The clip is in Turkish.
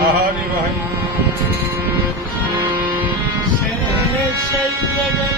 Ahari vahim. Seni sevmeden